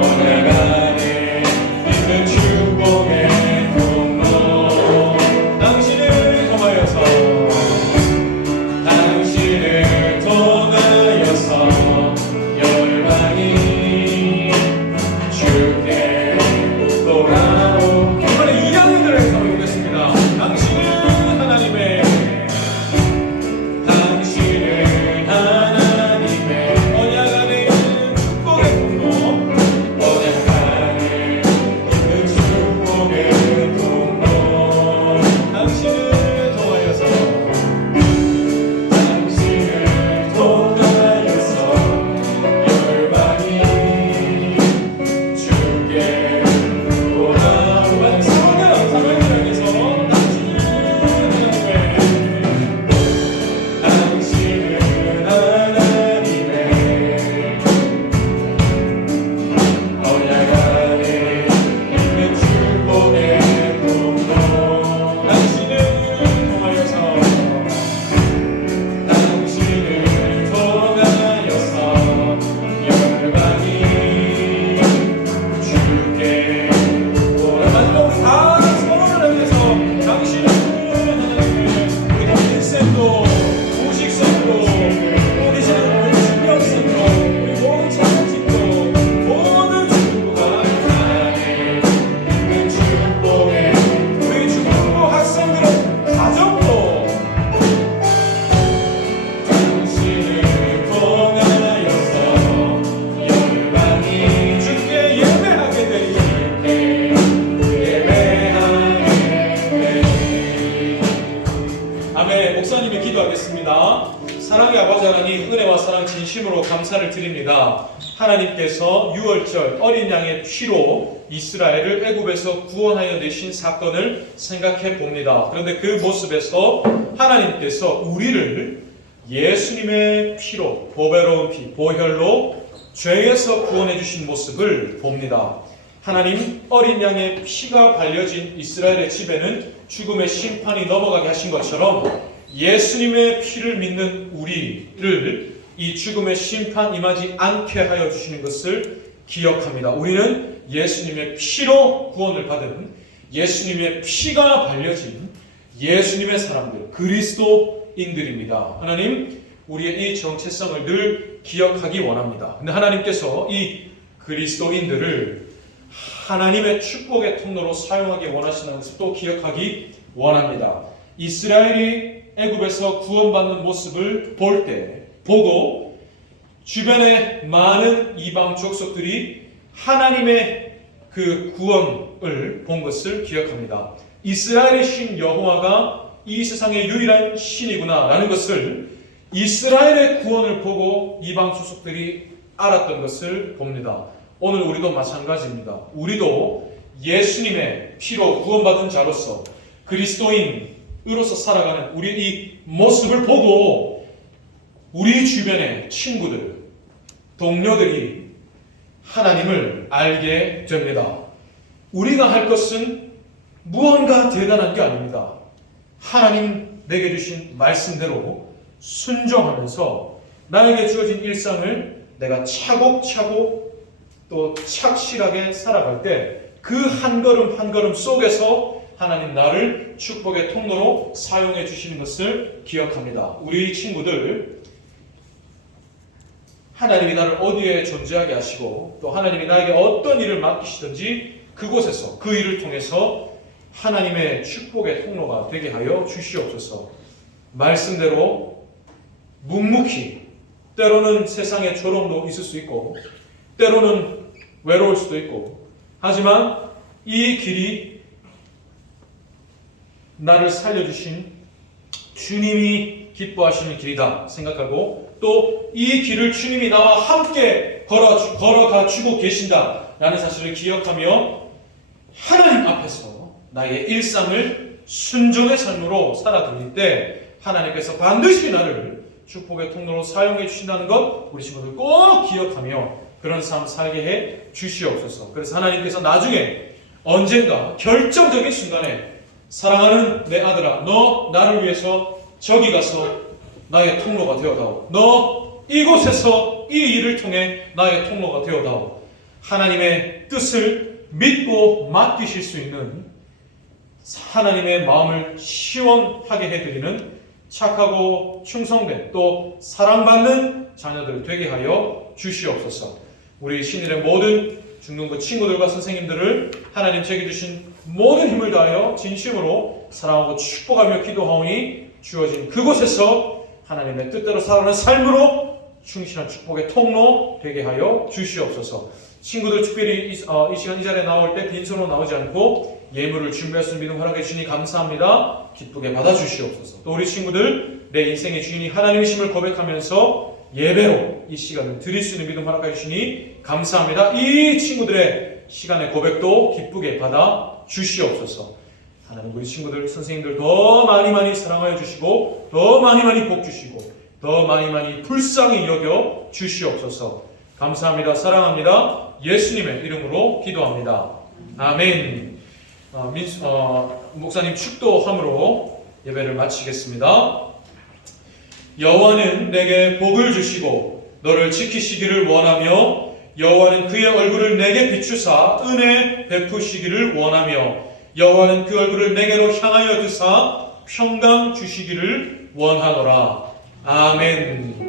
언약안에 있는 축복의 통로 당신을 통하여서 열방이 주께 돌아오. 이번에 2학년들 안에서 한번 해보겠습니다. 당신은 하나님의 언약 안에 있는 축복의 통로 언약 안에 있는 축복의 통로 당신을 통하여서 열방이 주께 돌아오는 사랑을 향해서 당신은 하나님의 언약 안에 있는 축복의 통로 당신을 통하여서 열방이 주께 돌아가는 우리 다 서로를 위해서 당신은 하나님의 우리 인생도 우식성도 우리 신명성도 우리 모든 자식도 모든 축복과 안에 있는 축복에 우리 중등부 학생들의 가정도 당신을 통하여서 열방이 주께 예배하게 되리 아멘. 목사님이 기도하겠습니다. 사랑의 아버지 하나님, 은혜와 사랑 진심으로 감사를 드립니다. 하나님께서 6월절 어린 양의 피로 이스라엘을 애굽에서 구원하여 내신 사건을 생각해 봅니다. 그런데 그 모습에서 하나님께서 우리를 예수님의 피로, 보배로운 피, 보혈로 죄에서 구원해 주신 모습을 봅니다. 하나님, 어린 양의 피가 발려진 이스라엘의 집에는 죽음의 심판이 넘어가게 하신 것처럼 예수님의 피를 믿는 우리를 이 죽음의 심판 임하지 않게 하여 주시는 것을 기억합니다. 우리는 예수님의 피로 구원을 받은, 예수님의 피가 발려진 예수님의 사람들, 그리스도인들입니다. 하나님, 우리의 이 정체성을 늘 기억하기 원합니다. 근데 하나님께서 이 그리스도인들을 하나님의 축복의 통로로 사용하기 원하시는 것을 또 기억하기 원합니다. 이스라엘이 애굽에서 구원받는 모습을 보고 주변의 많은 이방 족속들이 하나님의 그 구원을 본 것을 기억합니다. 이스라엘의 신 여호와가 이 세상의 유일한 신이구나 라는 것을 이스라엘의 구원을 보고 이방 족속들이 알았던 것을 봅니다. 오늘 우리도 마찬가지입니다. 우리도 예수님의 피로 구원받은 자로서 그리스도인으로서 살아가는 우리의 이 모습을 보고 우리 주변의 친구들, 동료들이 하나님을 알게 됩니다. 우리가 할 것은 무언가 대단한 게 아닙니다. 하나님 내게 주신 말씀대로 순종하면서 나에게 주어진 일상을 내가 차곡차곡 또 착실하게 살아갈 때 그 한 걸음 한 걸음 속에서 하나님 나를 축복의 통로로 사용해 주시는 것을 기억합니다. 우리 친구들, 하나님이 나를 어디에 존재하게 하시고 또 하나님이 나에게 어떤 일을 맡기시든지 그곳에서 그 일을 통해서 하나님의 축복의 통로가 되게 하여 주시옵소서. 말씀대로 묵묵히, 때로는 세상에 조롱도 있을 수 있고 때로는 외로울 수도 있고, 하지만 이 길이 나를 살려주신 주님이 기뻐하시는 길이다 생각하고 또 이 길을 주님이 나와 함께 걸어가 주고 계신다라는 사실을 기억하며 하나님 앞에서 나의 일상을 순종의 삶으로 살아드릴 때 하나님께서 반드시 나를 축복의 통로로 사용해 주신다는 것 우리 친구들 꼭 기억하며 그런 삶 살게 해 주시옵소서. 그래서 하나님께서 나중에 언젠가 결정적인 순간에 사랑하는 내 아들아, 너 나를 위해서 저기 가서 나의 통로가 되어다오. 너 이곳에서 이 일을 통해 나의 통로가 되어다오. 하나님의 뜻을 믿고 맡기실 수 있는, 하나님의 마음을 시원하게 해드리는 착하고 충성된 또 사랑받는 자녀들 되게 하여 주시옵소서. 우리 신일의 모든 중등부 친구들과 선생님들을 하나님 제게 주신 모든 힘을 다하여 진심으로 사랑하고 축복하며 기도하오니 주어진 그곳에서 하나님의 뜻대로 살아가는 삶으로 충실한 축복의 통로 되게 하여 주시옵소서. 친구들 특별히 이 시간 이 자리에 나올 때 빈손으로 나오지 않고 예물을 준비할 수 있는 믿음 허락해 주시니 감사합니다. 기쁘게 받아주시옵소서. 또 우리 친구들 내 인생의 주인이 하나님이심을 고백하면서 예배로 이 시간을 드릴 수 있는 믿음 허락해 주시니 감사합니다. 이 친구들의 시간의 고백도 기쁘게 받아 주시옵소서. 하나님 우리 친구들 선생님들 더 많이 사랑하여 주시고 더 많이 복 주시고 더 많이 불쌍히 여겨 주시옵소서. 감사합니다. 사랑합니다. 예수님의 이름으로 기도합니다. 아멘. 목사님 축도함으로 예배를 마치겠습니다. 여호와는 내게 복을 주시고 너를 지키시기를 원하며 여호와는 그의 얼굴을 내게 비추사 은혜 베푸시기를 원하며 여호와는 그 얼굴을 내게로 향하여 드사 평강 주시기를 원하노라. 아멘.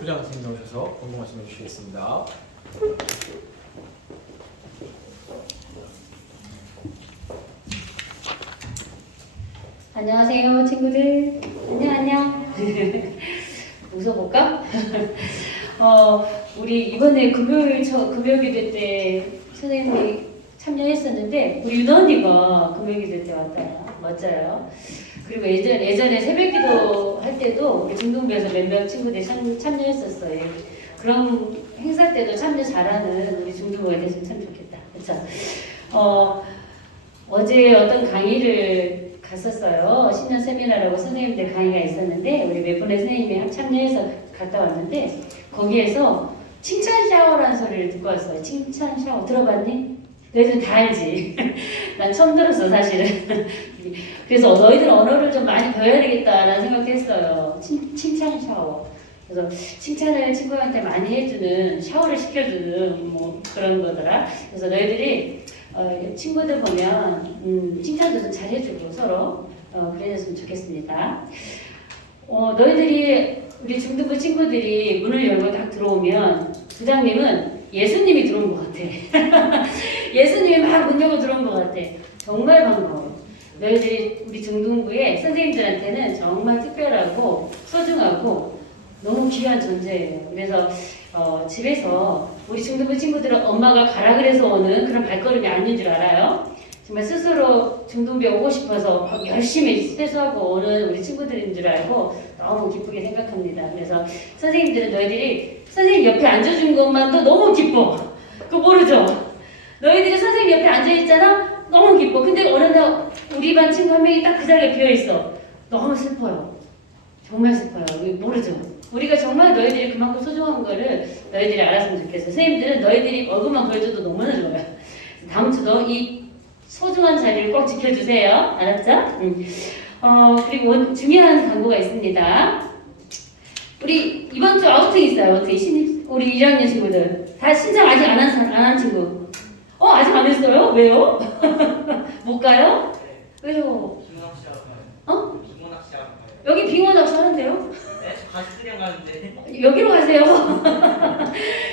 부장 선생님 나오셔서 공동 말씀해 주시겠습니다. 안녕하세요 친구들. 안녕. 웃어볼까? 우리 이번에 금요일 기도 때 선생님이 참여했었는데 우리 윤아 언니가 금요일 기도 때 왔다. 멋져요. 그리고 예전에 새벽 기도 할 때도 우리 중동부에서 몇몇 친구들이 참여했었어요. 그런 행사 때도 참여 잘하는 우리 중동부가 됐으면 참 좋겠다. 그렇죠? 어제 어떤 강의를 갔었어요. 신년 세미나라고 선생님들 강의가 있었는데 우리 몇 분의 선생님이 참여해서 갔다 왔는데 거기에서 칭찬 샤워라는 소리를 듣고 왔어요. 칭찬 샤워 들어봤니? 너희들 다 알지? 난 처음 들었어 사실은. 그래서 너희들 언어를 좀 많이 배워야 되겠다라는 생각했어요. 칭찬 샤워. 그래서 칭찬을 친구한테 많이 해주는, 샤워를 시켜주는 뭐 그런 거더라. 그래서 너희들이 친구들 보면 칭찬도 좀 잘 해주고 서로 그래줬으면 좋겠습니다. 너희들이 우리 중등부 친구들이 문을 열고 딱 들어오면 부장님은 예수님이 들어온 것 같아. 예수님이 막 문 열고 들어온 것 같아. 정말 반가워. 너희들이 우리 중등부의 선생님들한테는 정말 특별하고 소중하고 너무 귀한 존재예요. 그래서 집에서 우리 중등부 친구들은 엄마가 가라 그래서 오는 그런 발걸음이 아닌 줄 알아요. 정말 스스로 중등부에 오고 싶어서 막 열심히 세수하고 오는 우리 친구들인 줄 알고 너무 기쁘게 생각합니다. 그래서 선생님들은 너희들이 선생님 옆에 앉아준 것만도 너무 기뻐. 그거 모르죠? 너희들이 선생님 옆에 앉아있잖아? 너무 기뻐. 근데 어느 날 우리 반 친구 한 명이 딱 그 자리에 비어있어. 너무 슬퍼요. 정말 슬퍼요. 모르죠? 우리가 정말 너희들이 그만큼 소중한 거를 너희들이 알았으면 좋겠어. 선생님들은 너희들이 얼굴만 보여줘도 너무나 좋아요. 다음 주도 이 소중한 자리를 꼭 지켜주세요. 알았죠? 그리고 중요한 광고가 있습니다. 우리 이번 주 아우팅 있어요. 어떻게 우리 1학년 친구들 다 신청 아직 안 한 친구. 아직 안 했어요? 왜요? 못 가요? 왜요? 빙어 낚시 하러 가요. 여기 빙어 낚시 하는데요? 네? 가스령 가는데. 여기로 가세요.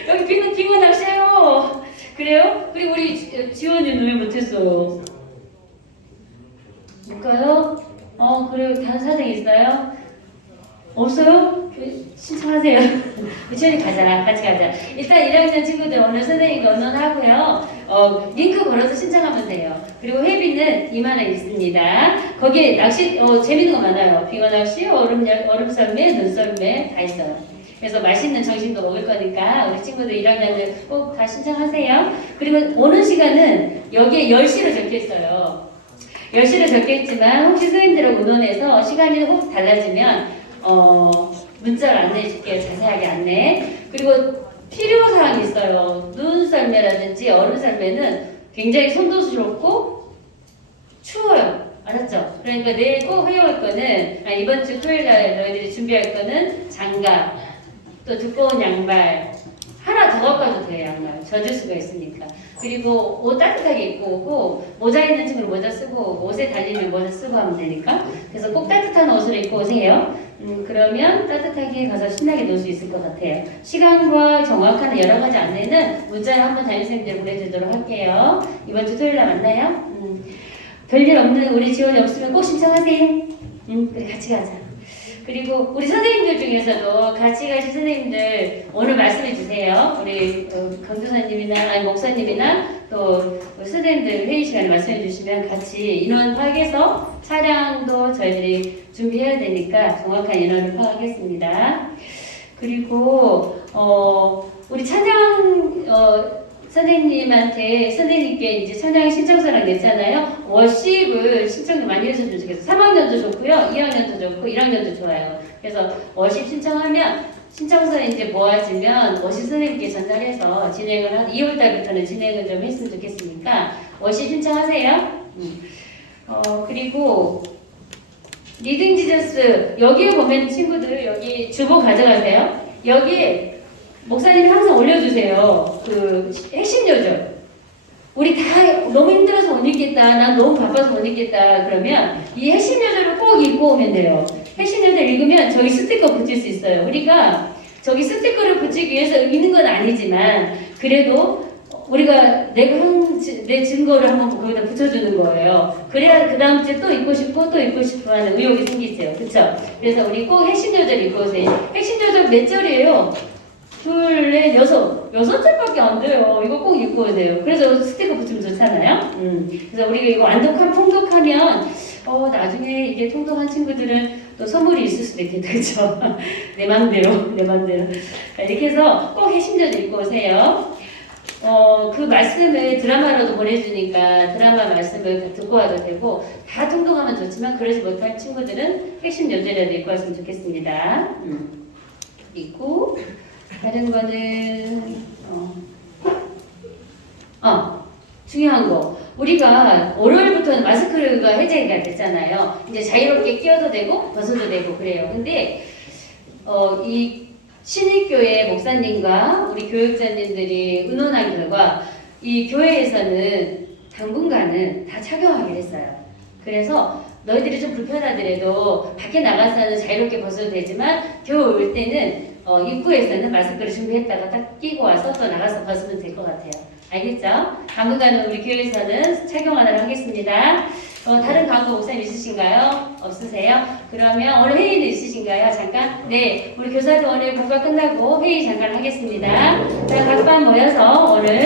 여기 빙어 낚시해요. 그래요? 그리고 우리 지원이는 왜 못했어요? 못 가요? 그래요. 다른 사정 있어요? 없어요? 신청하세요. 지원이 가자. 같이 가자. 일단 1학년 친구들 오늘 선생님과 언론하고요. 링크 걸어서 신청하면 돼요. 그리고 회비는 2만 원 있습니다. 거기에 낚시 재밌는 거 많아요. 빙어 낚시, 얼음썰매, 눈썰매 다 있어요. 그래서 맛있는 점심도 먹을 거니까 우리 친구들 1학년들 꼭 다 신청하세요. 그리고 오는 시간은 여기에 10시로 적혀 있어요. 10시로 적혀 있지만 혹시 선생님들하고 의논해서 시간이 혹 달라지면 문자로 안내해 줄게요. 자세하게 안내. 그리고 필요사항이 있어요. 눈썰매라든지 얼음썰매는 굉장히 손도스럽고 추워요. 알았죠? 그러니까 내일 꼭 회용할 거는 이번 주 토요일 날 너희들이 준비할 거는 장갑, 또 두꺼운 양말 하나 더 갖고 와도 돼요. 양말 젖을 수가 있으니까. 그리고 옷 따뜻하게 입고 오고 모자 있는 친구는 모자 쓰고 옷에 달리면 모자 쓰고 하면 되니까. 그래서 꼭 따뜻한 옷을 입고 오세요. 그러면 따뜻하게 가서 신나게 놀 수 있을 것 같아요. 시간과 정확한 여러 가지 안내는 문자로 한번 담임선생님들 보내주도록 할게요. 이번 주 토요일 날 만나요. 별일 없는 우리 지원이 없으면 꼭 신청하세요. 그래 같이 가자. 그리고 우리 선생님들 중에서도 같이 가실 선생님들 오늘 말씀해 주세요. 우리 강도사님이나 목사님이나 또 선생님들 회의 시간에 말씀해 주시면 같이 인원 파악해서 차량도 저희들이 준비해야 되니까 정확한 인원을 파악하겠습니다. 그리고 우리 찬양 선생님께 이제 찬양 신청서를 냈잖아요. 워십을 신청 많이 해주시면 좋겠어요. 3학년도 좋고요, 2학년도 좋고, 1학년도 좋아요. 그래서 워십 신청하면 신청서 이제 모아지면 워십 선생님께 전달해서 진행을 한 2월 달부터는 진행을 좀 했으면 좋겠으니까 워십 신청하세요. 그리고 리딩 지저스 여기에 보면 친구들 여기 주보 가져가세요. 여기 목사님이 항상 올려주세요. 그 핵심 요절. 우리 다 너무 힘들어서 못 읽겠다. 난 너무 바빠서 못 읽겠다. 그러면 이 핵심 요절을 꼭 읽고 오면 돼요. 핵심 요절 읽으면 저기 스티커 붙일 수 있어요. 우리가 저기 스티커를 붙이기 위해서 읽는 건 아니지만 그래도 우리가 내 증거를 한번 거기다 붙여주는 거예요. 그래야 그 다음 주에 또 읽고 싶고 또 읽고 싶어 하는 의욕이 생기세요. 그쵸? 그래서 우리 꼭 핵심 요절 읽고 오세요. 핵심 요절 몇 절이에요? 둘, 넷, 여섯 절밖에 안 돼요. 이거 꼭 읽고 오세요. 그래서 스티커 붙이면 좋잖아요. 그래서 우리가 이거 완독하면 통독하면 나중에 이게 통독한 친구들은 또 선물이 있을 수도 있겠다. 그쵸? 내 맘대로. 이렇게 해서 꼭 핵심절 읽고 오세요. 그 말씀을 드라마로도 보내주니까 드라마 말씀을 듣고 와도 되고 다 통독하면 좋지만 그러지 못할 친구들은 핵심 요절이라도 읽고 왔으면 좋겠습니다. 있고 다른 거는 중요한 거 우리가 월요일부터는 마스크가 해제가 됐잖아요. 이제 자유롭게 끼어도 되고 벗어도 되고 그래요. 근데 이 신익교회 목사님과 우리 교육자님들이 의논한 결과 이 교회에서는 당분간은 다 착용하기로 했어요. 그래서 너희들이 좀 불편하더라도 밖에 나가서는 자유롭게 벗어도 되지만 교회 올 때는 입구에서는 마스크를 준비했다가 딱 끼고 와서 또 나가서 벗으면 될 것 같아요. 알겠죠? 당분간은 우리 교회에서는 착용하도록 하겠습니다. 다른 광고 목사님 있으신가요? 없으세요? 그러면 오늘 회의는 있으신가요? 잠깐? 네, 우리 교사들 오늘 공부가 끝나고 회의 잠깐 하겠습니다. 자, 각반 모여서 오늘